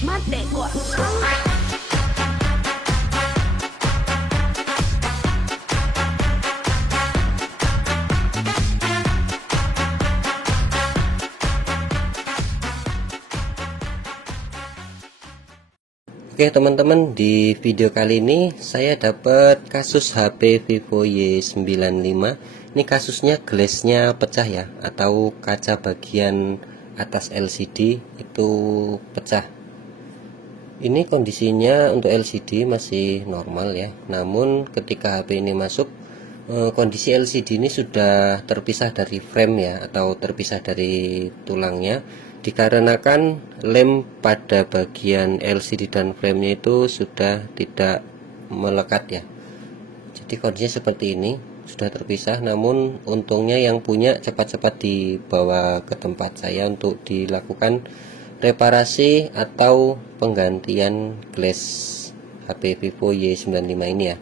Mate kok. Oke teman-teman, di video kali ini saya dapat kasus HP Vivo Y95. Ini kasusnya glassnya pecah ya, atau kaca bagian atas LCD itu pecah. Ini kondisinya untuk LCD masih normal ya, namun ketika HP ini masuk, kondisi LCD ini sudah terpisah dari frame ya, atau terpisah dari tulangnya, dikarenakan lem pada bagian LCD dan framenya itu sudah tidak melekat ya. Jadi kondisinya seperti ini, sudah terpisah, namun untungnya yang punya cepat-cepat dibawa ke tempat saya untuk dilakukan reparasi atau penggantian glass HP Vivo Y95 ini ya.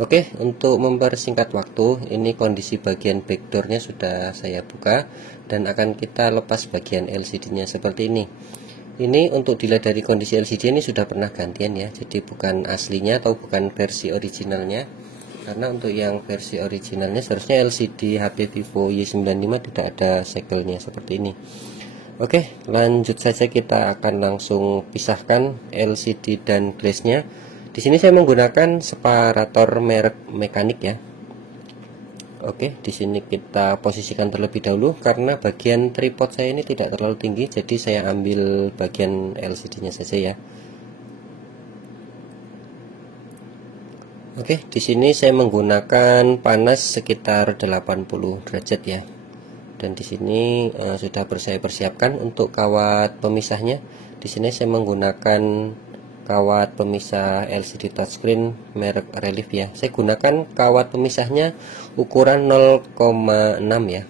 Oke, untuk mempersingkat waktu, ini kondisi bagian backdoornya sudah saya buka dan akan kita lepas bagian LCD-nya seperti ini. Ini untuk dilihat dari kondisi LCD ini sudah pernah gantian ya, jadi bukan aslinya atau bukan versi originalnya. Karena untuk yang versi originalnya seharusnya LCD HP Vivo Y95 tidak ada segelnya seperti ini. Oke, lanjut saja, kita akan langsung pisahkan LCD dan glassnya. Di sini saya menggunakan separator merek mekanik ya. Oke, di sini kita posisikan terlebih dahulu karena bagian tripod saya ini tidak terlalu tinggi, jadi saya ambil bagian LCD-nya saja ya. Oke, di sini saya menggunakan panas sekitar 80 derajat ya. Dan di sini sudah saya persiapkan untuk kawat pemisahnya. Di sini saya menggunakan kawat pemisah LCD touchscreen merek Relief ya. Saya gunakan kawat pemisahnya ukuran 0,6 ya.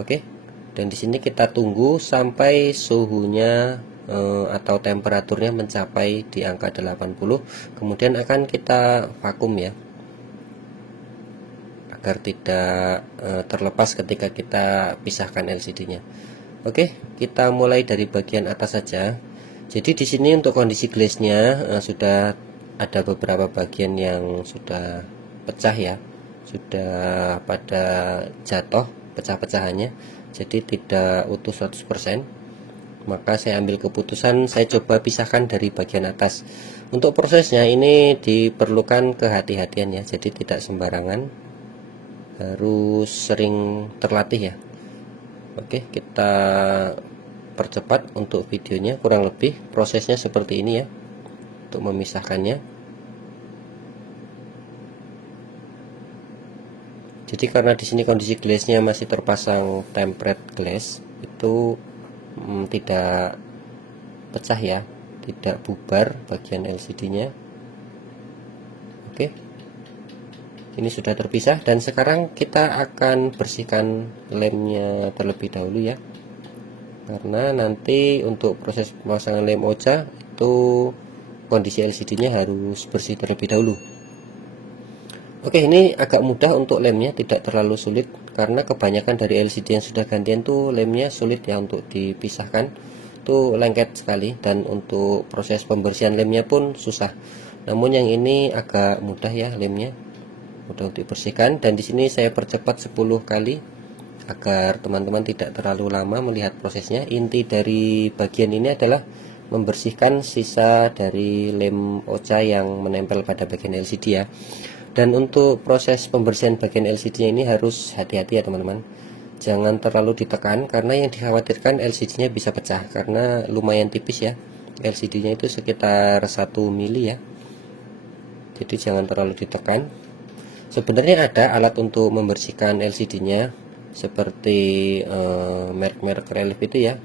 Oke. Dan di sini kita tunggu sampai suhunya atau temperaturnya mencapai di angka 80. Kemudian akan kita vakum ya, agar tidak terlepas ketika kita pisahkan LCD-nya. Oke, kita mulai dari bagian atas saja. Jadi di sini untuk kondisi glassnya sudah ada beberapa bagian yang sudah pecah ya, sudah pada jatuh pecah-pecahannya, jadi tidak utuh 100%. Maka saya ambil keputusan, saya coba pisahkan dari bagian atas. Untuk prosesnya ini diperlukan kehati-hatian ya, jadi tidak sembarangan, harus sering terlatih ya. Oke, kita percepat untuk videonya, kurang lebih prosesnya seperti ini ya untuk memisahkannya. Jadi karena di sini kondisi glassnya masih terpasang tempered glass, itu tidak pecah ya, tidak bubar bagian LCD-nya. Oke, ini sudah terpisah dan sekarang kita akan bersihkan lemnya terlebih dahulu ya, karena nanti untuk proses pemasangan lem OCA itu kondisi LCD-nya harus bersih terlebih dahulu. Oke, ini agak mudah untuk lemnya, tidak terlalu sulit karena kebanyakan dari LCD yang sudah gantian tuh lemnya sulit ya untuk dipisahkan, tuh lengket sekali, dan untuk proses pembersihan lemnya pun susah. Namun yang ini agak mudah ya, lemnya mudah untuk dibersihkan, dan di sini saya percepat 10 kali agar teman-teman tidak terlalu lama melihat prosesnya. Inti dari bagian ini adalah membersihkan sisa dari lem OCA yang menempel pada bagian LCD ya. Dan untuk proses pembersihan bagian LCD-nya ini harus hati-hati ya teman-teman. Jangan terlalu ditekan karena yang dikhawatirkan LCD-nya bisa pecah karena lumayan tipis ya. LCD-nya itu sekitar 1 mili ya. Jadi jangan terlalu ditekan. Sebenarnya ada alat untuk membersihkan LCD-nya seperti merek-merek Relief itu ya.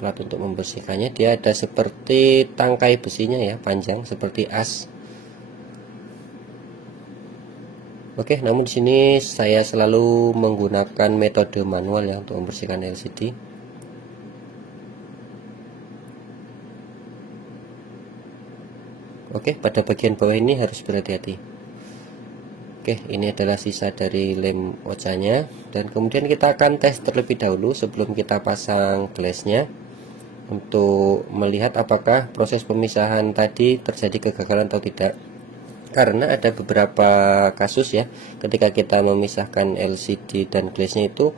Alat untuk membersihkannya dia ada seperti tangkai besinya ya, panjang seperti as. Oke, namun di sini saya selalu menggunakan metode manual ya untuk membersihkan LCD. Oke, pada bagian bawah ini harus berhati-hati. Oke, ini adalah sisa dari lem OCA-nya, dan kemudian kita akan tes terlebih dahulu sebelum kita pasang glassnya. untuk melihat apakah proses pemisahan tadi terjadi kegagalan atau tidak. Karena ada beberapa kasus ya, ketika kita memisahkan LCD dan glassnya itu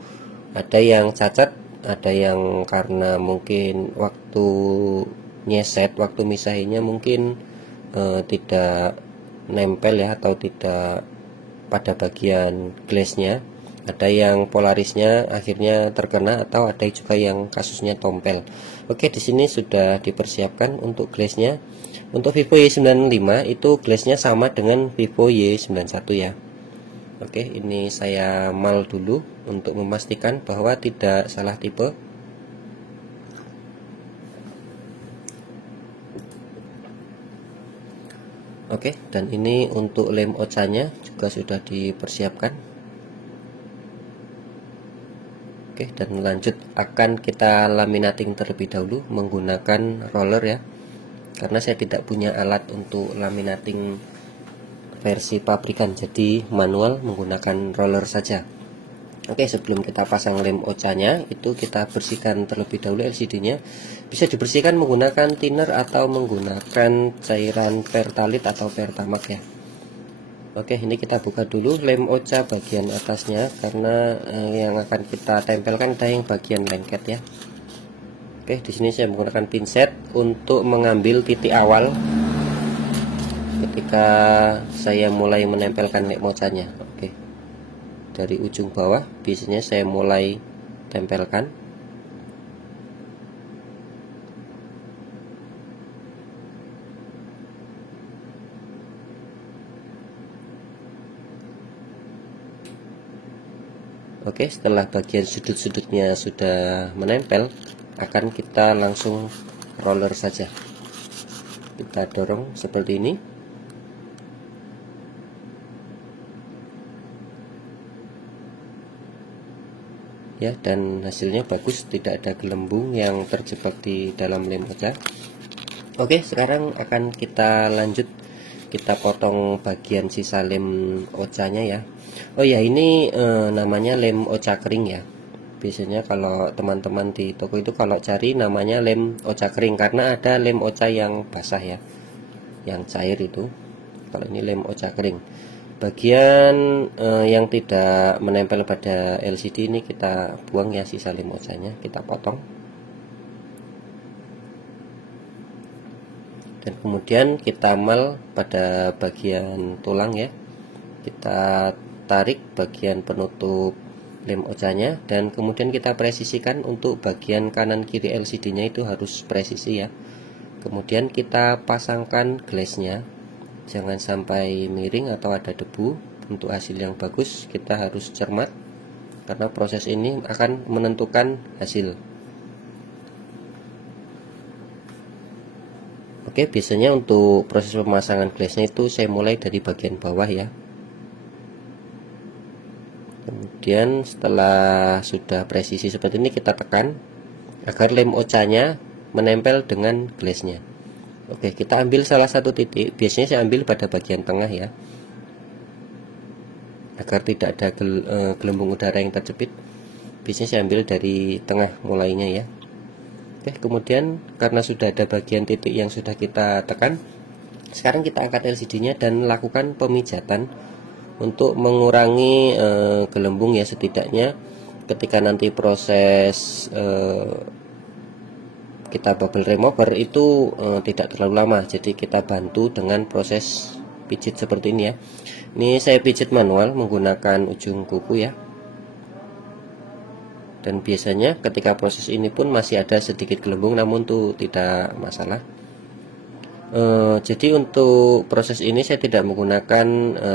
ada yang cacat, ada yang karena mungkin waktu nyeset, waktu misahinnya mungkin tidak nempel ya, atau tidak pada bagian glassnya. Ada yang polarisnya akhirnya terkena, atau ada juga yang kasusnya tompel. Oke, di sini sudah dipersiapkan untuk glassnya. Untuk Vivo Y95 itu glassnya sama dengan Vivo Y91 ya. Oke, ini saya mal dulu untuk memastikan bahwa tidak salah tipe. Oke, dan ini untuk lem OCA-nya juga sudah dipersiapkan. Oke, dan lanjut akan kita laminating terlebih dahulu menggunakan roller ya, karena saya tidak punya alat untuk laminating versi pabrikan, jadi manual menggunakan roller saja. Oke, sebelum kita pasang lem OCA-nya itu kita bersihkan terlebih dahulu LCD-nya. Bisa dibersihkan menggunakan thinner atau menggunakan cairan pertalite atau pertamax ya. Oke, ini kita buka dulu lem OCA bagian atasnya, karena yang akan kita tempelkan ada yang bagian lengket ya. Oke, di sini saya menggunakan pinset untuk mengambil titik awal ketika saya mulai menempelkan lem OCA-nya. Oke, dari ujung bawah biasanya saya mulai tempelkan. Oke, setelah bagian sudut-sudutnya sudah menempel, akan kita langsung roller saja. Kita dorong seperti ini. Ya, dan hasilnya bagus, tidak ada gelembung yang terjebak di dalam lem OCA. Oke, sekarang akan kita lanjut, kita potong bagian sisa lem OCA-nya ya. Oh ya, ini namanya lem OCA kering ya. Biasanya kalau teman-teman di toko itu kalau cari namanya lem OCA kering, karena ada lem OCA yang basah ya, yang cair itu. Kalau ini lem OCA kering. Bagian yang tidak menempel pada LCD ini kita buang ya, sisa lem OCA-nya kita potong. Dan kemudian kita mal pada bagian tulang ya. Kita tarik bagian penutup lem OCA-nya, dan kemudian kita presisikan untuk bagian kanan kiri LCD-nya itu harus presisi ya. Kemudian kita pasangkan glassnya, jangan sampai miring atau ada debu. Untuk hasil yang bagus kita harus cermat, karena proses ini akan menentukan hasil. Oke, biasanya untuk proses pemasangan glassnya itu saya mulai dari bagian bawah ya. Kemudian setelah sudah presisi seperti ini, kita tekan agar lem OCA-nya menempel dengan glassnya. Oke, kita ambil salah satu titik, biasanya saya ambil pada bagian tengah ya, agar tidak ada gelembung udara yang terjepit. Biasanya saya ambil dari tengah mulainya ya. Oke, kemudian karena sudah ada bagian titik yang sudah kita tekan, sekarang kita angkat LCD-nya dan lakukan pemijatan untuk mengurangi gelembung ya. Setidaknya ketika nanti proses kita bubble remover itu tidak terlalu lama, jadi kita bantu dengan proses pijit seperti ini ya. Ini saya pijit manual menggunakan ujung kuku ya, dan biasanya ketika proses ini pun masih ada sedikit gelembung, namun itu tidak masalah. Jadi untuk proses ini saya tidak menggunakan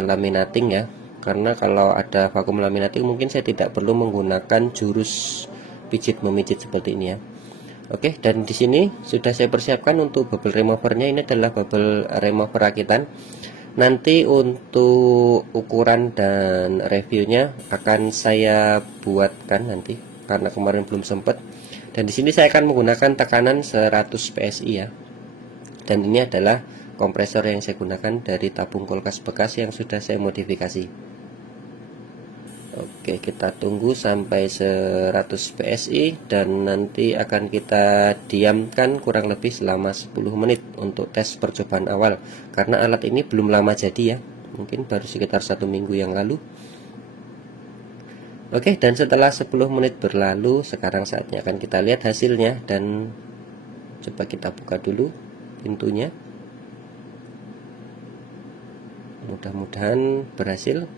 laminating ya, karena kalau ada vakum laminating mungkin saya tidak perlu menggunakan jurus pijit memijit seperti ini ya. Oke, dan di sini sudah saya persiapkan untuk bubble removernya. Ini adalah bubble remover rakitan. Nanti untuk ukuran dan reviewnya akan saya buatkan nanti, karena kemarin belum sempat. Dan di sini saya akan menggunakan tekanan 100 PSI ya. Dan ini adalah kompresor yang saya gunakan dari tabung kulkas bekas yang sudah saya modifikasi. Oke, kita tunggu sampai 100 PSI dan nanti akan kita diamkan kurang lebih selama 10 menit untuk tes percobaan awal, karena alat ini belum lama jadi ya, mungkin baru sekitar 1 minggu yang lalu. Oke, dan setelah 10 menit berlalu, sekarang saatnya akan kita lihat hasilnya. Dan coba kita buka dulu pintunya, mudah-mudahan berhasil.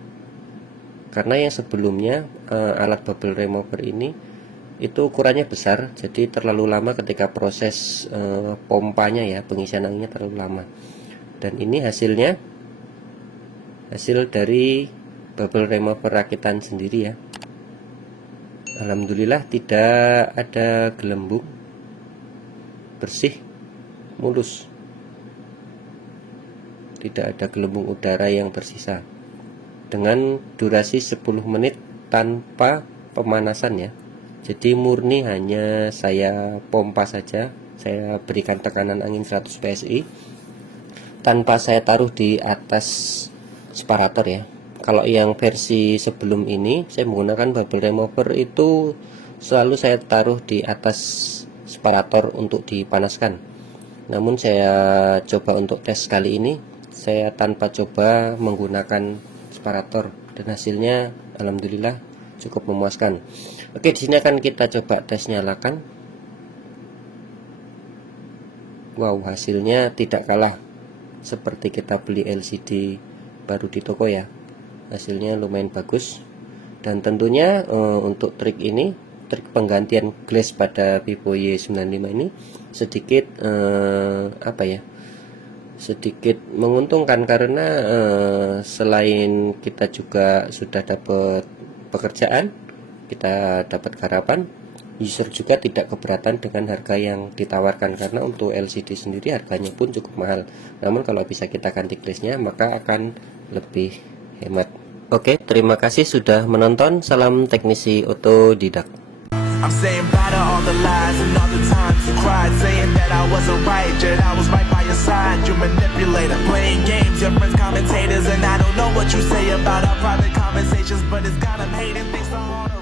Karena yang sebelumnya alat bubble remover ini itu ukurannya besar, jadi terlalu lama ketika proses pompanya ya, pengisian anginnya terlalu lama. Dan ini hasilnya, hasil dari bubble remover rakitan sendiri ya. Alhamdulillah tidak ada gelembung, bersih, mulus, tidak ada gelembung udara yang bersisa, dengan durasi 10 menit tanpa pemanasan ya. Jadi murni hanya saya pompa saja, saya berikan tekanan angin 100 PSI tanpa saya taruh di atas separator ya. Kalau yang versi sebelum ini saya menggunakan bubble remover itu selalu saya taruh di atas separator untuk dipanaskan. Namun saya coba untuk tes kali ini saya tanpa coba menggunakan separator dan hasilnya alhamdulillah cukup memuaskan. Oke, di sini akan kita coba tes nyalakan. Wow, hasilnya tidak kalah seperti kita beli LCD baru di toko ya. Hasilnya lumayan bagus. Dan tentunya untuk trik ini, trik penggantian glass pada Vivo Y95 ini sedikit sedikit menguntungkan, karena selain kita juga sudah dapat pekerjaan, kita dapat garapan, user juga tidak keberatan dengan harga yang ditawarkan, karena untuk LCD sendiri harganya pun cukup mahal. Namun kalau bisa kita ganti glassnya maka akan lebih hemat. Oke, terima kasih sudah menonton. Salam teknisi otodidak. I'm saying bye to all the lies and all the times you cried, saying that I wasn't right, yet I was right by your side. You manipulator, playing games, your friends commentators, and I don't know what you say about our private conversations, but it's got them hating things so hard to